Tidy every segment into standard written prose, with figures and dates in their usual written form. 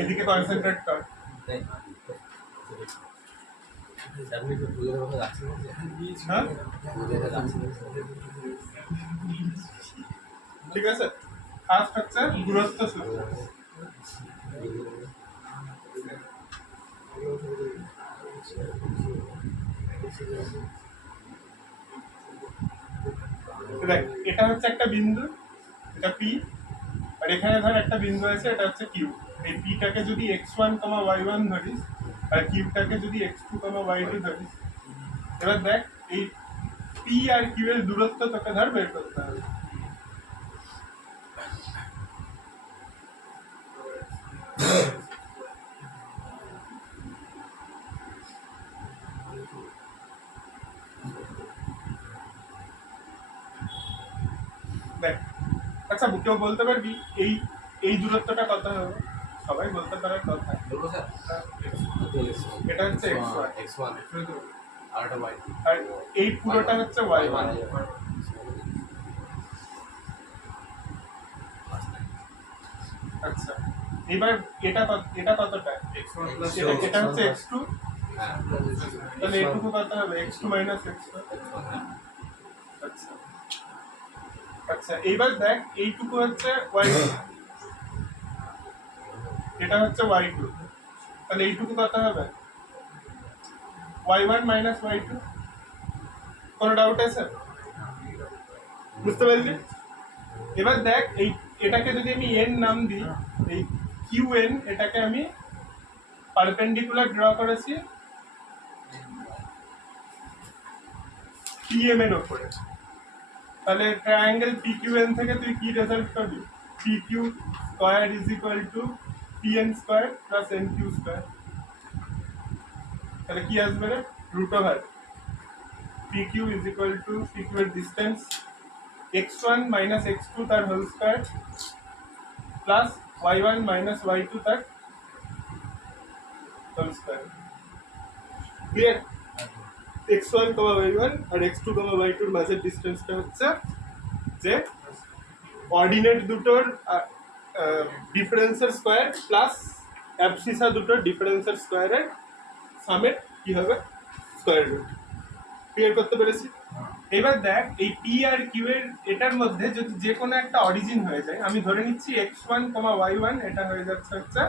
এদিকে কনসেন্ট্রেট কর। ঠিক আছে, ফার্স্ট হচ্ছে দূরত্ব সূত্র। দেখ, এটা হচ্ছে একটা বিন্দু, এটা পি, আর এখানে ধর একটা বিন্দু আছে, এটা হচ্ছে কিউ। এই পিটাকে যদি x1, y1 ধরিস, আর কিউটাকে যদি x2, y2 ধরিস, এবার দেখ এই পি আর কিউ এর দূরত্ব তোকে ধর বের করতে হবে। দেখ, আচ্ছা কেউ বলতে পারবি এই এই দূরত্বটা কত হবে? সবাই বলতে পারার কথা। এটা হচ্ছে x1 আর এই পুরোটা হচ্ছে y1। আচ্ছা, এবার এটা কতটা? এটা হচ্ছে x2, তাহলে এইটুকু কত হবে? x2 minus x1। আচ্ছা আচ্ছা, এইবার দেখ এইটুকু হচ্ছে y2, এটা হচ্ছে y2, তাহলে এইটুকু কত হবে? y1 minus y2। কোনো ডাউট আছে? বুঝতে পারলি? এবার দেখ এই এটাকে যদি আমি n নাম দিই, এই qn, এটাকে আমি পারপেন্ডিকুলার ড্র করেছি pm এর উপরে, তাহলে ট্রায়াঙ্গেল PQN থেকে তুই কি রেজাল্ট পাবি? PQ square is equal to PN square plus NQ square. তাহলে কি আসবে রে? Root over PQ is equal to PQ এর ডিসটেন্স x1 মাইনাস x2 তার whole square plus y1 minus y2 তার whole square. Clear? x1, y1 আর x2, y2 এর মাঝের ডিসটেন্সটা হচ্ছে যে অর্ডিনেট দুটোর ডিফারেন্সের স্কয়ার প্লাস অ্যাবসিসা দুটোর ডিফারেন্সের স্কয়ারের সামের কি হবে? Square root. ক্লিয়ার করতে পেরেছি? এবার দেখ এই পি আর কিউ এর এটার মধ্যে যদি যে কোনো একটা অরিজিন হয়ে যায়, আমি ধরে নিচ্ছি x1, y1 এটা হয়ে যাচ্ছে হচ্ছে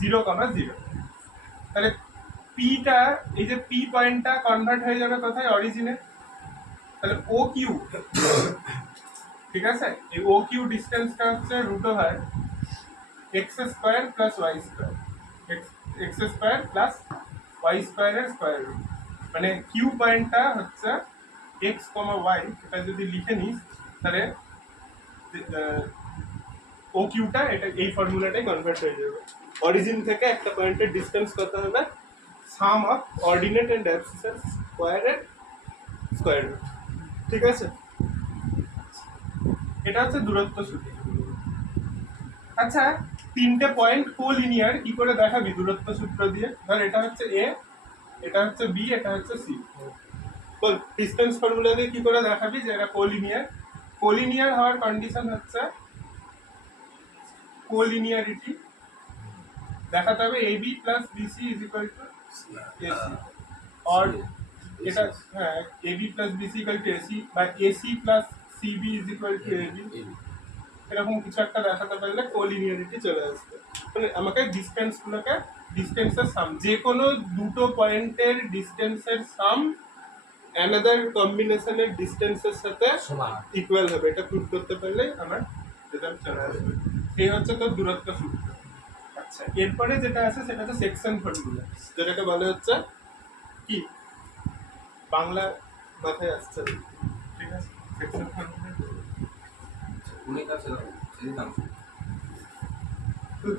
0, 0, তাহলে পিটা, এই যে পি পয়েন্টটা কনভার্ট হয়ে যাবে কোথায়? অরিজিনে। তাহলে ও কিউ, ঠিক আছে, এই ও কিউ ডিসটেন্সটা হচ্ছে root over x square plus y square, x square plus y স্কোয়ারের স্কোয়ার রুট। মানে কিউ পয়েন্টটা হচ্ছে এক্স, ওয়াই, এটা যদি লিখে নিস তাহলে ও কিউটা এটা এই ফর্মুলাটাই কনভার্ট হয়ে যাবে। অরিজিন থেকে একটা পয়েন্টের ডিসটেন্স কত হবে? সাম অফ অর্ডিনেট এন্ড অ্যাবসিসার স্কোয়ারের স্কোয়ার রুট। ঠিক আছে, এটা হচ্ছে দূরত্ব সূত্র। আচ্ছা, তিনটে পয়েন্ট কোলিনিয়ার কি করে দেখাবি দূরত্ব সূত্র দিয়ে? ধর এটা হচ্ছে এ, এটা হচ্ছে বি, এটা হচ্ছে সি। বল ডিসটেন্স ফর্মুলা দিয়ে কি করে দেখাবি যে এটা কোলিনিয়ার? কোলিনিয়ার হওয়ার কন্ডিশন হচ্ছে কোলিনিয়ারিটি দেখাতে হবে AB plus BC is equal two AC, और এটা হ্যাঁ AB plus BC equal to AC বা AC plus CB is equal two AB, এরকম কিছু একটা দেখাতে পারলে কোলিনিয়ারিটি চলে আসবে। মানে আমাকে ডিস্টেন্সগুলোকে, ডিস্টেন্সের সাম, যে কোনো দুটো পয়েন্টের ডিস্টেন্সের সাম অ্যানাদার কম্বিনেশনের ডিস্টেন্সের সাথে ইকুয়াল হবে, এটা প্রুভ করতে পারলে আমার রেজাল্ট চলে আসবে। এই হচ্ছে তোর দূরত্ব সূত্র। আচ্ছা, এরপরে যেটা আছে সেটা হচ্ছে সেকশন ফর্মুলা, যেটাকে বলে হচ্ছে কি বাংলা মাথায় আসছে, ঠিক আছে? সেকশন ফর্মুলা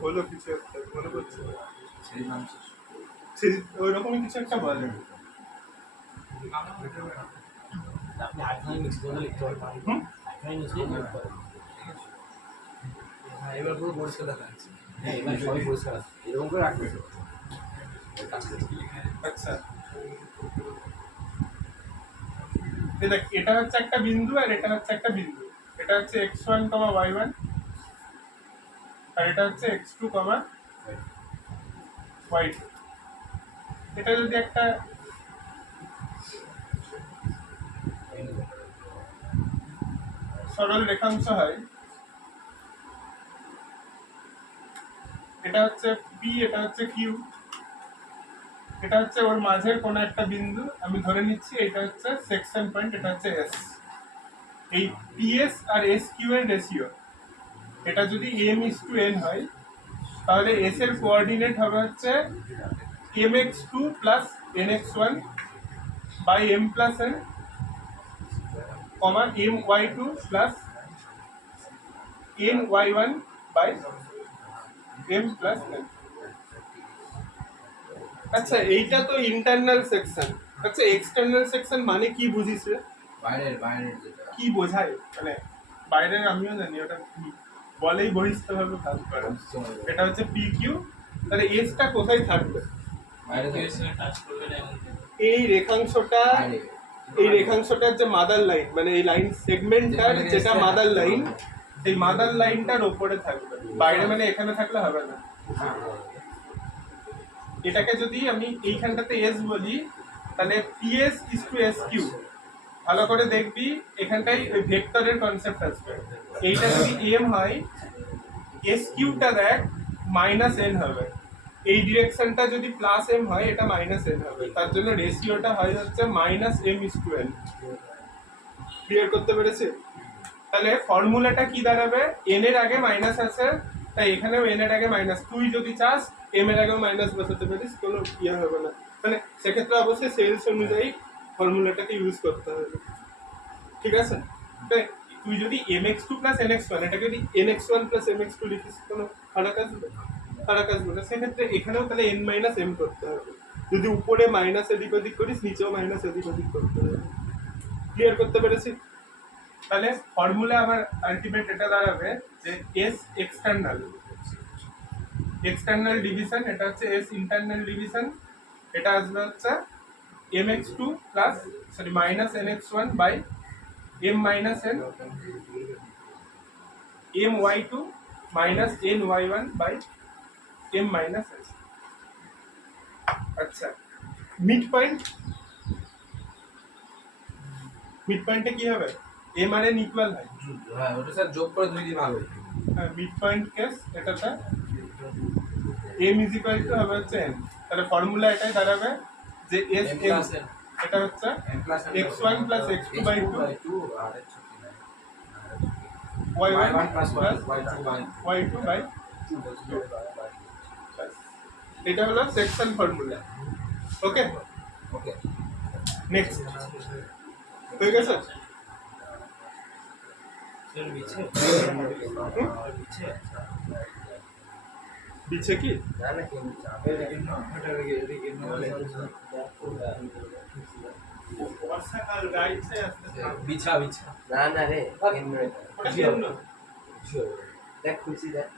হলো কিছু একটা মনে করছে, ওই রকমই কিছু একটা বলে। আপনি আইফোনে মিক্স করে লিখতে পারবেন, আইফোনে নিচে লিখতে পারবেন। হ্যাঁ, এবার পুরো পরিষ্কার দেখা যাচ্ছে। হ্যাঁ, এবার সবই পরিষ্কার আছে, এরকম করে রাখবেন। আচ্ছা, এই দেখ এটা হচ্ছে একটা বিন্দু আর এটা হচ্ছে একটা বিন্দু, এটা হচ্ছে x1, y1 আর এটা হচ্ছে x2, y2। এটা যদি একটা সরল রেখাংশ হয়, এটা হচ্ছে P, এটা হচ্ছে Q, এটা হচ্ছে ওর মাঝের কোনো একটা বিন্দু, আমি ধরে নিচ্ছি এটা হচ্ছে সেকশন পয়েন্ট, এটা হচ্ছে S। এই PS আর SQ এর রেশিও, এটা যদি m:n হয় তাহলে S এর কোঅর্ডিনেট হবে হচ্ছে mx2 plus nx1 by m plus n, my2 plus ny1 by m plus n। আচ্ছা এইটা তো ইন্টারনাল সেকশন। আচ্ছা এক্সটার্নাল সেকশন মানে কি বুঝিস রে? বাইরের যেটা কি বোঝায় মানে বাইরের আমিও জানি ওটা কি বলেই বহিস্থভাবে কাজ করে। এটা হচ্ছে PQ, তাহলে এসটা কোথায় থাকবে? বাইরে থেকে টাচ করবে না এমন এই রেখাংশটা, বাইরে এই রেখাংশটার যে মাদার লাইন মানে এই লাইন সেগমেন্টটার যেটা মাদার লাইন, সেই মাদার লাইনটার উপরে থাকবে, বাইরে মানে এখানে থাকলে হবে না। এটাকে যদি আমি এইখানটাতে এস বলি তাহলে PS is to SQ, ভালো করে দেখবি এখানটাই ভেক্টরের কনসেপ্ট আসবে। এইটা যদি m হয় SQ টা দেখ -n হবে, এই ডিরেকশনটা যদি +m হয় এটা -n হবে, তার জন্য রেশিওটা হয় হচ্ছে -m:n। ক্লিয়ার করতে পেরেছি? তাহলে ফর্মুলাটা কি দাঁড়াবে? n এর আগে মাইনাস আছে, তাই এখানেও n এর আগে মাইনাস, তুই যদি চাস m এর আগেও মাইনাস বসাতে পারিস, কোনো ইয়ে হবে না। মানে সেক্ষেত্রে অবশ্যই সেলস অনুযায়ী ফর্মুলাটাকে ইউজ করতে হবে, ঠিক আছে? তাই তুই যদি mx2 প্লাস nx1 এটাকে যদি nx1 প্লাস mx2 লিখিস কোনো ফারাক আসবে? ফারাক আসবে না। সেক্ষেত্রে এখানেও তাহলে n মাইনাস m করতে হবে, যদি উপরে মাইনাস এদিক ওদিক করিস নিচেও মাইনাস এদিক ওদিক করতে হবে। ক্লিয়ার করতে পেরেছি? তাহলে ফর্মুলা আমার আলটিমেট এটা দাঁড়াবে যে S এক্সটার্নাল, এক্সটার্নাল ডিভিশন এটা হচ্ছে S ইন্টারনাল ডিভিশন, এটা আসবে হচ্ছে mx2 plus sorry minus nx1 by m minus n, my2 minus ny1 by m minus n। আচ্ছা মিড পয়েন্ট, মিড পয়েন্টে কি হবে? m আর n ইকুয়াল হয়, হ্যাঁ ওটা স্যার যোগ করে দুই দিন হবে। হ্যাঁ মিড পয়েন্ট কেস এটাতে m ইজ ইকুয়াল টু হবে হচ্ছে n। তাহলে ফর্মুলা এটাই দাঁড়াবে যে s m প্লাস n এটা হচ্ছে m plus x1 plus x2 by 2 আর y1 plus plus y2 by y2 by 2। এটা হলো section formula. Okay okay next হয়ে গেছে? স্যার বিছে বিছে বিছে কি না না কেন চাপে রেখে না এটা রেখে বর্ষাকাল গাইছে আসতে বিছা বিছা না না রে কেন এটা ওটা কেন দেখ খুশি দেখ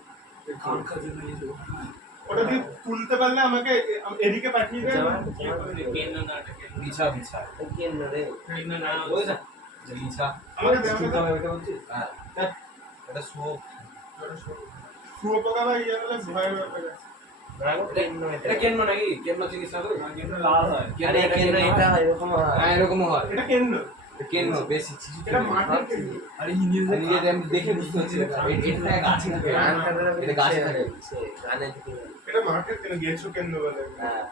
কান খাজু নিয়ে যাও ওটা দিয়ে তুলতে পারলে আমাকে এদিকে পাঠিয়ে দে। কেন না এটা কেন বিছা বিছা কেন রে কেন না ওই যা বিছা আমাকে দে, আমাকে দে। এটা বলছিস হ্যাঁ এটা সোপ শুয়োপোকা বা ইয়ে হলে ভয়ের ব্যাপার আছে। এটা কেন নাকি কেন চিকিৎসা করে কেন লাল হয় আরে কেন এটা এরকম হয় হ্যাঁ এরকম হয় এটা কেন কেন বেশি এটা মাটির কেন? আরে হিন্দি নিজে আমি দেখে বুঝতে পারছি এটা গাছে থাকে এটা গাছে থাকে গানে থাকে এটা মাটির কেন? গেছো কেন বলে? হ্যাঁ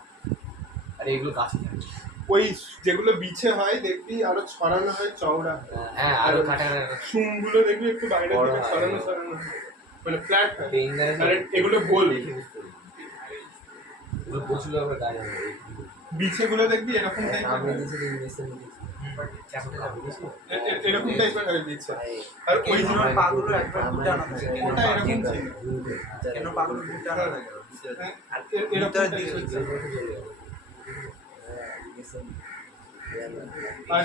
আরে এগুলো গাছে থাকে ওই যেগুলো বিছে হয় দেখবি আরো ছড়ানো হয় চওড়া, হ্যাঁ আরো কাটা কাটা শুমগুলো দেখবি একটু বাইরে বড় থেকে হয়। ছড়ানো ছড়ানো হয়, মানে ফ্ল্যাট হয়। ফিঙ্গারে আর এগুলো গোল, দেখে বুঝতে পারি এগুলো প্রচুর আবার গায়ে হবে বিছেগুলো দেখবি এরকম আমি টাইপের, দিয়েছি ইংলিশে চাপটা যাবে বুঝছো এরকম টাইপের হয় বিছে। আর ওই যে পাগুলো একবার ফুটানো থাকে। ওটা এরকম ছিল। কেন পাগুলো ফুটানো থাকে? হ্যাঁ, এরকম টাইপের ছিল। আর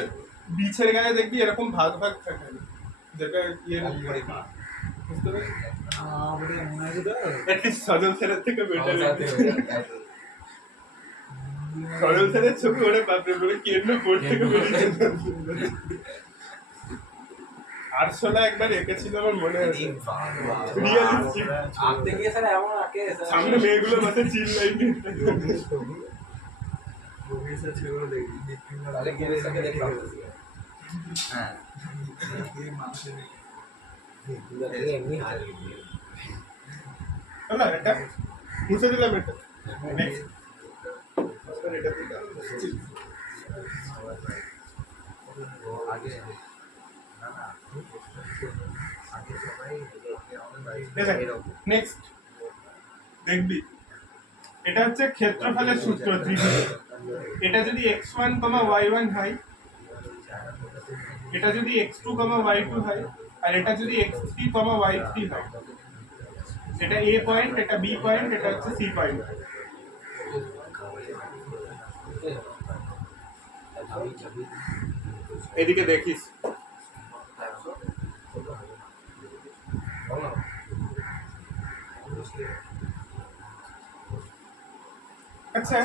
বিছের গায়ে দেখবি এরকম ভাগ ভাগ থাকে, যেটা ইয়ে বুঝতে পারছিস? At least সজল স্যারের থেকে বেটার। সরল স্যারের চোখে ওরে বাপরে বলে কেন বোর্ড থেকে বেরিয়েছে আরশোলা একবার এঁকেছিল আমার মনে আছে রিয়েলিস্টিক আঁকতে গিয়ে স্যার এমন আঁকে স্যার সামনে মেয়েগুলো মাথায় চিল লাইনে তাহলে কেমিস্ট্রিকে দেখলাম হ্যাঁ এমনি হারিয়ে দিয়ে না এটা মুছে দিলাম এটা নেক্সট এটা আগে নেক্সট দেখবি এটা হচ্ছে ক্ষেত্রফলের সূত্র ত্রিভুজ এটা যদি x1, y1 হয় এটা যদি x2, y2 হয় আর এটা যদি x3, y3 হয় এটা a পয়েন্ট এটা b পয়েন্ট এটা হচ্ছে c পয়েন্ট এদিকে দেখিস আচ্ছা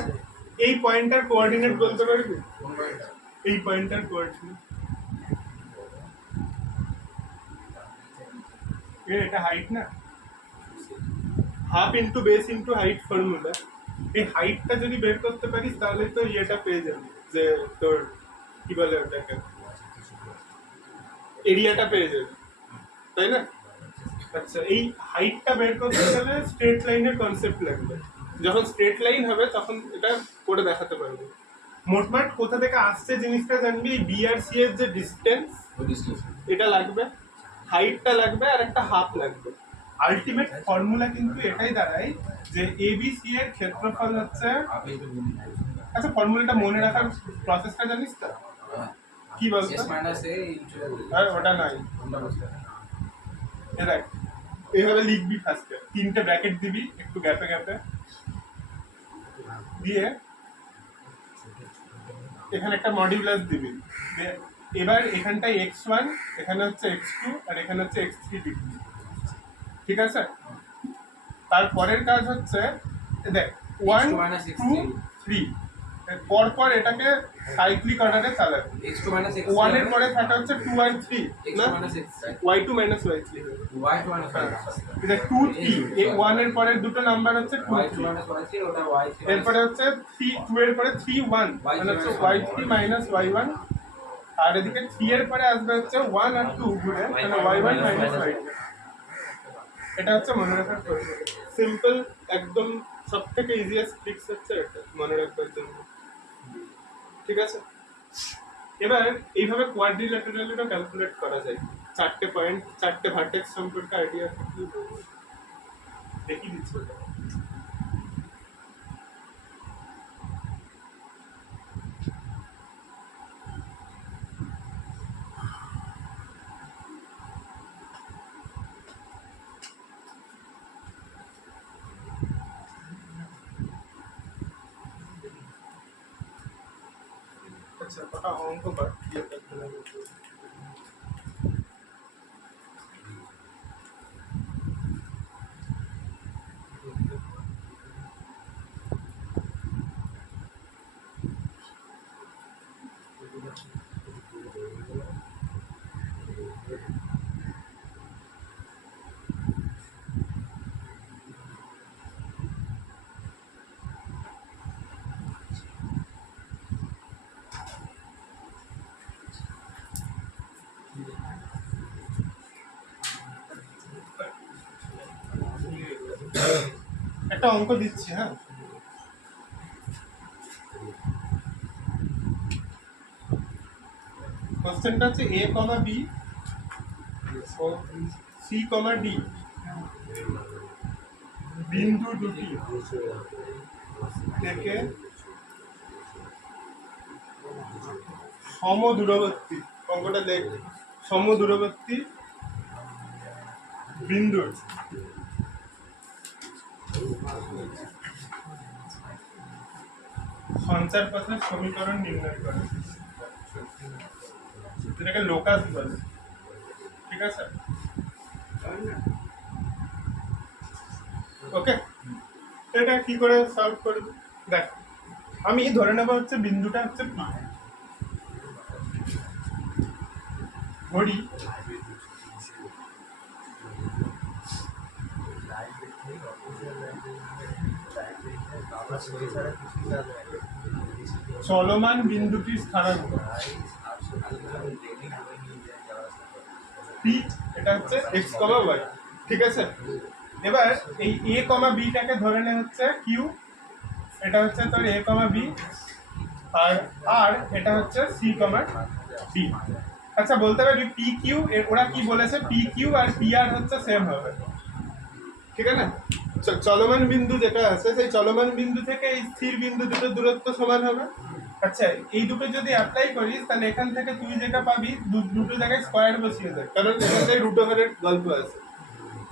এই পয়েন্টার কোঅর্ডিনেট বলতে পারবি এই পয়েন্টার কোঅর্ডিনেট এটা হাইট না half into base into height formula এই হাইটটা যদি বের করতে পারিস তাহলে তো ইয়েটা পেয়ে যাবি যে তোর কি বলে ওটাকে এরিয়াটা পেয়ে যাবি তাই না আচ্ছা এই হাইটটা বের করতে গেলে স্ট্রেট লাইনের কনসেপ্ট লাগবে যখন স্ট্রেট লাইন হবে তখন এটা করে দেখাতে পারবে মোটমাট কোথা থেকে আসছে জিনিসটা জানবি বি আর সি এর যে ডিস্টেন্স এটা লাগবে হাইটটা লাগবে আর একটা হাফ লাগবে আলটিমেট ফর্মুলা কিন্তু এটাই দাঁড়ায় যে এবিসি এর ক্ষেত্রফল হচ্ছে আচ্ছা ফর্মুলাটা মনে রাখার প্রসেসটা জানিস তো কি বলতো আর ওটা নাই দেখ এইভাবে লিখবি ফার্স্টে তিনটে ব্র্যাকেট দিবি একটু গ্যাপে গ্যাপে দিয়ে এখানে একটা মডিউলাস দিবি এবার এখানটায় x1 এখানে হচ্ছে x2 আর এখানে হচ্ছে x3 দিবি ঠিক আছে তারপরের কাজ হচ্ছে দেখ 1 2 3 পরপর এটাকে সাইক্লিক অর্ডারে চালাবে ওয়ান এর পরে থাকে হচ্ছে 2 আর 3 না y2 - y3 এটা 2 3 এই 1 এর পরে দুটো নাম্বার হচ্ছে 2 3 এরপরে হচ্ছে 3 2 এর পরে 3 1 মানে হচ্ছে y3 - y1 আর এদিকে 3 এর পরে আসবে হচ্ছে 1 আর 2 ঘুরে মানে y1 - y2 এটা হচ্ছে মনে রাখার সিম্পল একদম সবথেকে ইজিয়েস্ট ট্রিক্স হচ্ছে এটা মনে রাখবার জন্য ঠিক আছে এবার এইভাবে কোয়াড্রিল্যাটারালটা ক্যালকুলেট করা যায় চারটে পয়েন্ট চারটে ভার্টেক্স সম্পর্কে আইডিয়া দেখি দিচ্ছি ওটা আচ্ছা কটা অঙ্ক বাকি আছে একটা অঙ্ক দিচ্ছি হ্যাঁ কোশ্চেনটা হচ্ছে a, b O c, d বিন্দু দুটি থেকে সমদূরবর্তী অঙ্কটা দেখ সমদূরবর্তী বিন্দুর সঞ্চার পথের সমীকরণ নির্ণয় করে যেটাকে লোকাস বলে ঠিক আছে ওকে এটা কি করে সলভ করবে দেখ আমি ধরে নেবো হচ্ছে বিন্দুটা হচ্ছে পি, ধরি চলমান বিন্দুটির স্থানাঙ্ক পি, এটা হচ্ছে এক্স কমা ওয়াই, ঠিক আছে। এবার এই এ কমা বিটাকে ধরে নে হচ্ছে কিউ, এটা হচ্ছে তোর এ কমা বি, আর আর এটা হচ্ছে সি কমা ডি। আচ্ছা বলতে পারবি পি কিউ, ওরা কি বলেছে, পি কিউ আর পি আর হচ্ছে সেম হবে, ঠিক আছে না? চলমান বিন্দু যেটা আছে সেই চলমান বিন্দু থেকে এই স্থির বিন্দু দুটোর দূরত্ব সমান হবে। আচ্ছা এই দুটো যদি অ্যাপ্লাই করিস তাহলে এখান থেকে তুই যেটা পাবি দুটো জায়গায় স্কোয়ার বসিয়ে দেয়, কারণ এখানে রুট ওভারের গল্প আছে,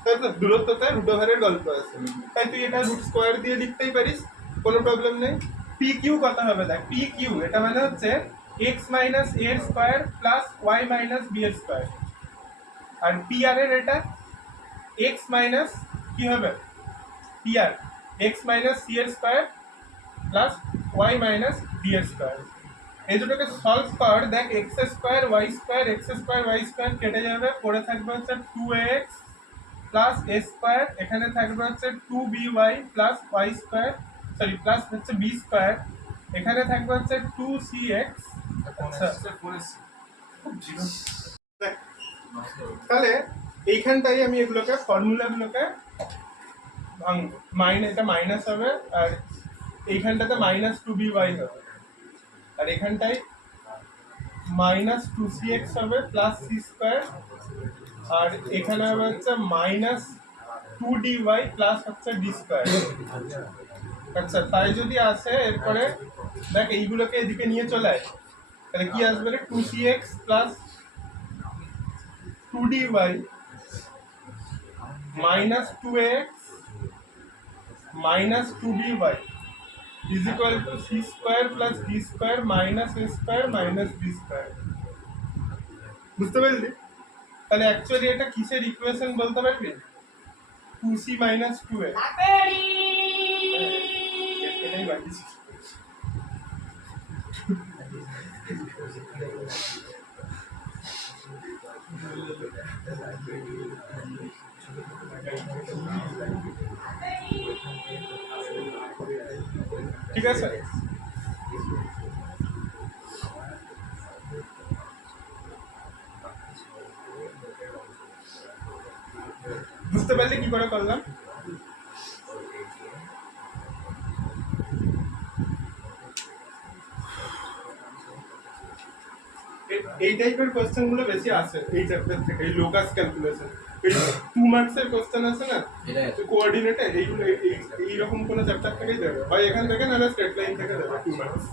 তাই তো দূরত্বতে রুট ওভারের গল্প আছে, তাই তুই এটা রুট স্কোয়ার দিয়ে লিখতেই পারিস, কোনো প্রবলেম নেই। পি কিউ কত হবে দেখ, পি কিউ এটা মানে হচ্ছে এক্স মাইনাস এর square plus y minus B এর স্কোয়ার, আর পি আর এর এটা এক্স মাইনাস কি হবে P R x minus C এর square plus y minus B এর স্কোয়ার। এই দুটোকে সলভ কর, দেখ এক্স স্কোয়ার ওয়াই স্কোয়ার কেটে যাবে, পড়ে থাকবে হচ্ছে 2x প্লাস এ স্কোয়ার, এখানে থাকবে হচ্ছে 2by plus y square, sorry plus হচ্ছে বি স্কোয়ার, এখানে থাকবে হচ্ছে 2cx। আচ্ছা দেখ, তাহলে এইখানটাই আমি এগুলোকে ফর্মুলাগুলোকে ভাঙবো, এটা মাইনাস হবে, আর এইখানটাতে মাইনাস 2by হবে, আর এখানটায় মাইনাস 2cx হবে প্লাস সি স্কোয়ার, আর এখানে হবে হচ্ছে মাইনাস 2dy প্লাস হচ্ছে ডি স্কোয়ার। আচ্ছা তাই যদি আসে এরপরে দেখ এইগুলোকে এদিকে নিয়ে চলে আয়, তাহলে কি আসবে রে, 2cx plus 2dy minus 2x minus 2dy is equal to c square plus d square minus a square minus b square। বুঝতে পারলি? তাহলে অ্যাকচুয়ালি এটা কিসের ইকুয়েশন বলতে পারবি? 2c minus 2a। এটাই বাকি ছিল। ঠিক আছে, বুঝতে পারলি কি করে করলাম? এই টাইপের কোশ্চেন গুলো বেশি আসে এই চ্যাপ্টার থেকে, এই লোকাস ক্যালকুলেশন, এই 2 মার্কসের কোশ্চেন আছে না কোঅর্ডিনেটে, এইগুলো এইরকম কোনো চ্যাপ্টার থেকেই দেবে, হয় এখান থেকে নাহলে স্ট্রেট লাইন থেকে দেবে 2 মার্কস।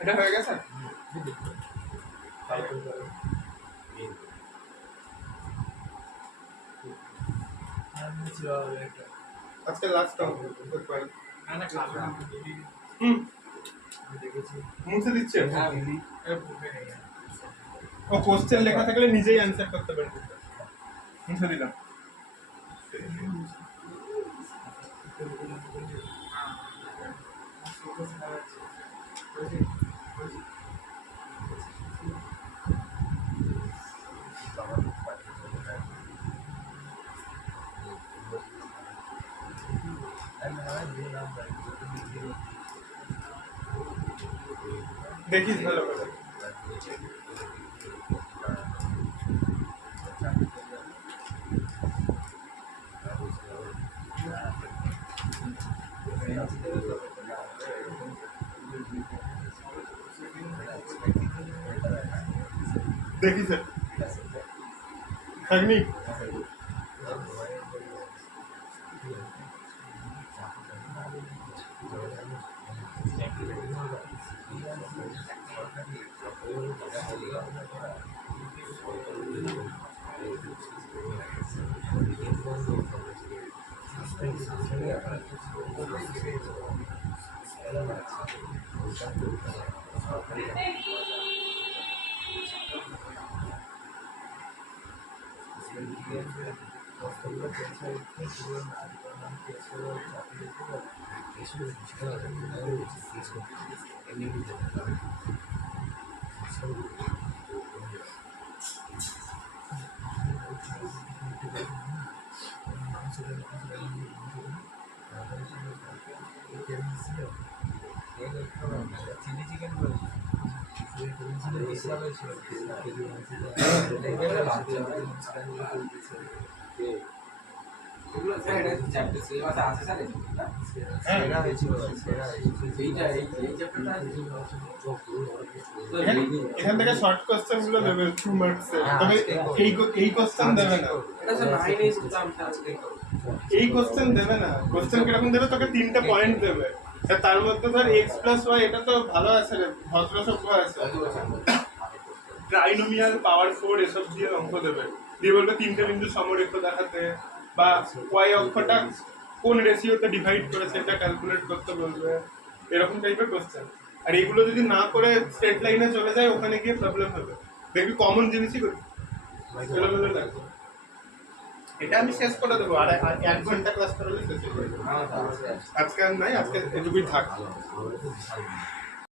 এটা হয়ে গেছে, আজকে লাস্ট মুছে দিচ্ছে, ও কোশ্চেন লেখা থাকলে নিজেই অ্যান্সার করতে পারবে, মুছে দিলাম। দেখিস ভালো করে, দেখিস থাকনি। চিলি চিকেন করেছি এগুলো স্যার এটা চ্যাপ্টার সিলেবাসে আছে স্যার এটা সেরা হয়েছিল সেরা এইটা এই চ্যাপ্টারটা আছে এখান থেকে শর্ট কোশ্চেন গুলো দেবে 2 মার্কস তবে এই কোশ্চেন দেবে না এটা স্যার 9 এ করতাম আজকে এই কোশ্চেন দেবে না কোশ্চেন কিরকম দেবে তোকে 3টা পয়েন্ট দেবে তার মধ্যে ধর x + y এটা তো ভালো আছে রে ভদ্র সভ্য আছে ট্রাইনোমিয়াল পাওয়ার 4 এসব দিয়ে অঙ্ক দেবে দিয়ে বলবে 3টে বিন্দু সমরেখ দেখাতে বা y অক্ষটা কোন রেশিওতে ডিভাইড করে সেটা ক্যালকুলেট করতে বলবে এরকম টাইপের কোশ্চেন আর এগুলো যদি না করে স্ট্রেট লাইনে চলে যায় ওখানে গিয়ে প্রবলেম হবে দেখবি কমন জিনিসই করি এলোমেলো লাগবে এটা আমি শেষ করে দেবো আর 1 ঘন্টা ক্লাস করালে শেষ হয়ে যাবে আজকে আর নাই আজকে এটুকুই থাক